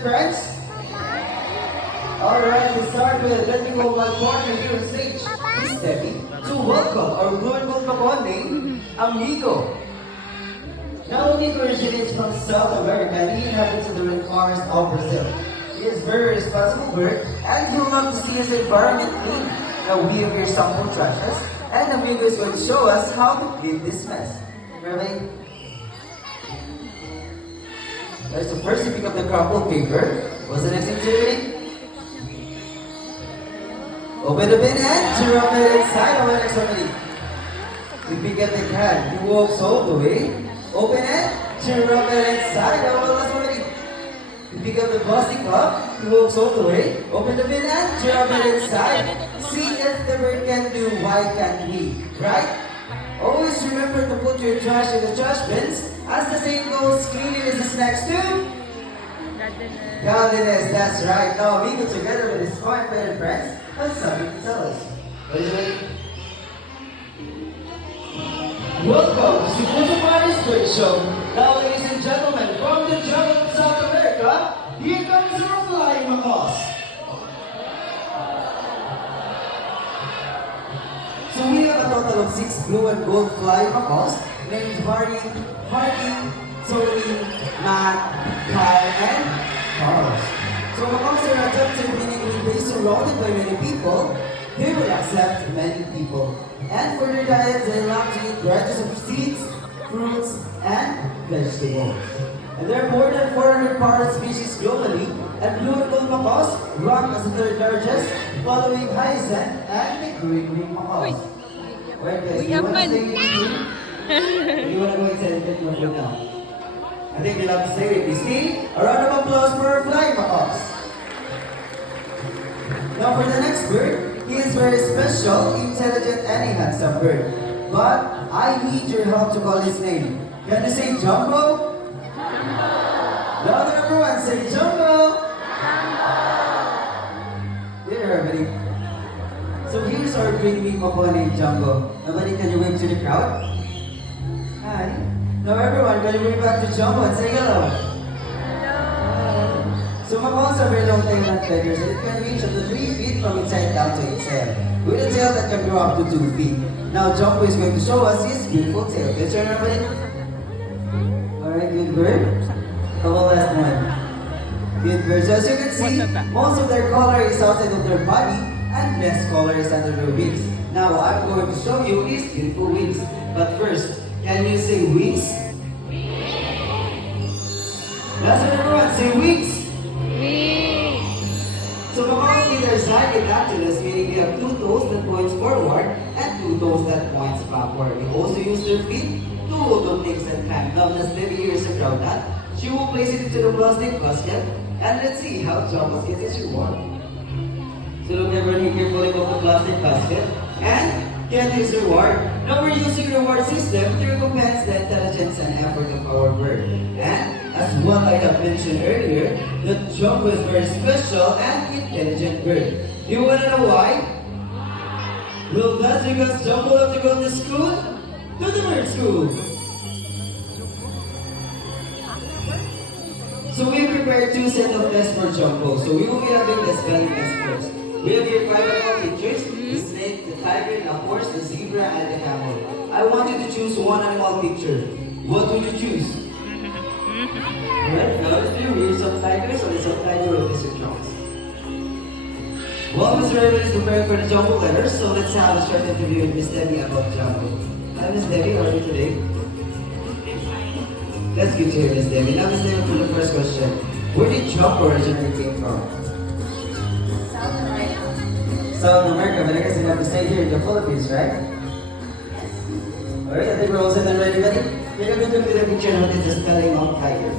Friends? Alright, we start with let me go my partner here on stage. Miss Debbie. So welcome our blue and gold Macon name, Amigo. Now Amigo originates from South America and he inhabits the rainforest of Brazil. He is a very responsible bird and he loves to see his environment clean. Now we have here sample trashes and Amigo is going to show us how to clean this mess. Ready? Alright, so first you pick up the crumpled paper. What's the next activity? Open the bin and drop it inside of the next activity. You pick up the can. You walk all the way. Open it, drop it inside of the last activity. You pick up the plastic cup. You walk all the way. Open the bin and drop it inside. See if the bird can do, why can't we? Right? Always remember to put your trash in the trash bins. As the saying goes, cleanliness is next to godliness. That's right. Now we go together with his fine better friends have something to tell us. What is it? Welcome to Puso Party's Quick Show. Now, ladies and gentlemen, from the jungle of South America, here comes our flying macaws. So we have a total of 6 blue and gold flying macaws named Hardy, Tony, Matt, Kyle, and Charles. So macaws are adopted, meaning when they surrounded by many people, they will accept many people. And for their diet, they love to eat branches of seeds, fruits, and vegetables. And there are more than 400 parrot species globally, and blue and gold macaws rank as the third largest, following hyacinth and the green macaws. Alright guys, you want to stay with me? Or you want to go inside and get more food now? I think you'll have to stay with me. Steve, a round of applause for our flying macaws. Now for the next bird, he is very special, intelligent, and a handsome bird. But I need your help to call his name. Can you say Jumbo? Louder everyone, say Jumbo! There, everybody. So here's our great big macaw named Jumbo. Nobody, can you wave to the crowd? Hi. Now everyone, can you wave back to Jumbo and say hello? So macaws are very long-tailed and feathers and it can reach up to 3 feet from its head down to its tail, with a tail that can grow up to 2 feet. Now Jumbo is going to show us his beautiful tail. Can you turn everybody? Alright, good bird. Couple last one. Good bird. So as you can see, most of their color is outside of their body and less color is under their wings. Now I'm going to show you his beautiful wings. But first, can you say wings? That's what everyone say, wings. So macaws need their zygidactylus, meaning they have 2 toes that points forward and 2 toes that points backward. They also use their feet to hold on things and climb. Now let's let here is a crowd that. She will place it into the plastic basket and let's see how Jumbo gets his reward. So look everyone here pulling up the plastic basket and get his reward. Now we're using reward system to recompense the intelligence and effort of our bird. And as what I have mentioned earlier, that Jumbo is very special and intelligent bird. You wanna know why? Well, that's because Jumbo loves to go to school, to the bird school. So we prepared 2 sets of tests for Jumbo. So we will be having the spelling test first. We have here 5 animal pictures: the snake, the tiger, the horse, the zebra, and the camel. I want you to choose one animal picture. What would you choose? Alright, now let's do here's some tigers, or is some tiger with Mr. Jones. Well, Mr. Raven is preparing for the Jumbo letters, so let's have a short interview with Miss Debbie about Jumbo. Hi, Miss Debbie, how are you today? That's good to hear, Miss Debbie. Now, Miss Debbie, for the first question, where did Jumbo originally came from? South America. South America, but I guess you have to stay here in the Philippines, right? Yes. Alright, I think we're all set and ready, buddy. Take a good look at the picture and notice the spelling of tiger.